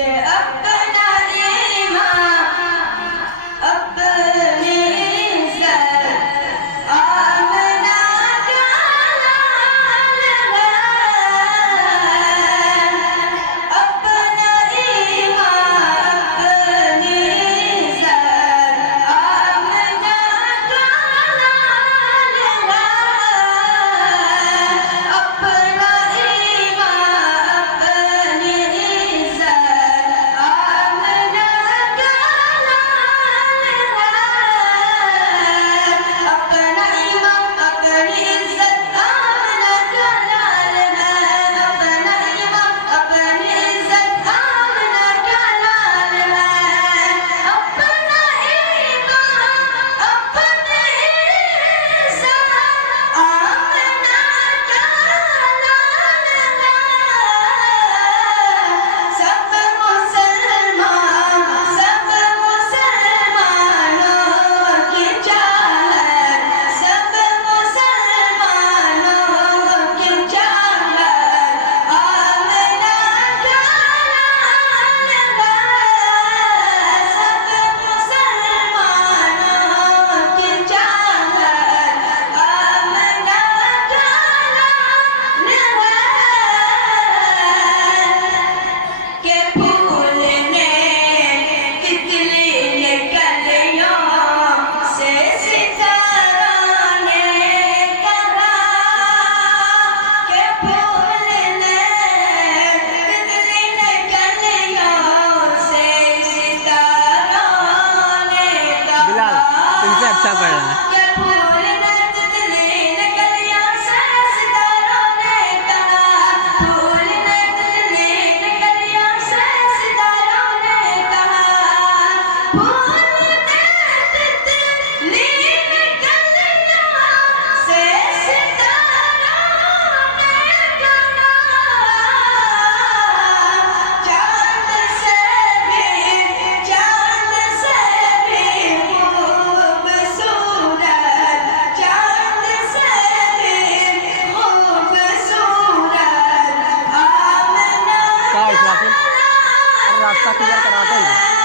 के अपना ईमान अपनी इज्जत आमना का लाल है। अपना ईमान अपनी इज्जत आमना का लाल है। अपना ईमान अपनी इज्जत आमना का लाल है। अपना ईमान अपनी इज्जत आमना का लाल है। अपना ईमान अपनी इज्जत आमना का लाल है। अपना ईमान अपनी इज्जत आमना का लाल है। सब मुसलमानों की चाहत सब मुसलमानों की चाहत आमना का लाल है। सब मुसलमानों की चाहत आमना का लाल है। के फूल ने तितली ने कलियों से सितारों ने कहा। के फूल ने तितली ने कलियों से सितारों ने कहा। बिलाल तुमसे अच्छा पढ़ रहा है। के फूल ने तितली ने कलियों से सितारों ने कहा। फूल ने तितली ने कलियों से सितारों ने कहा। फूल ने तितली ने कलियों से सितारों ने कहा। चांद से भी खूबसूरत चांद से भी खूबसूरत आमना क्या का रास्ता क्लियर कराते हैं।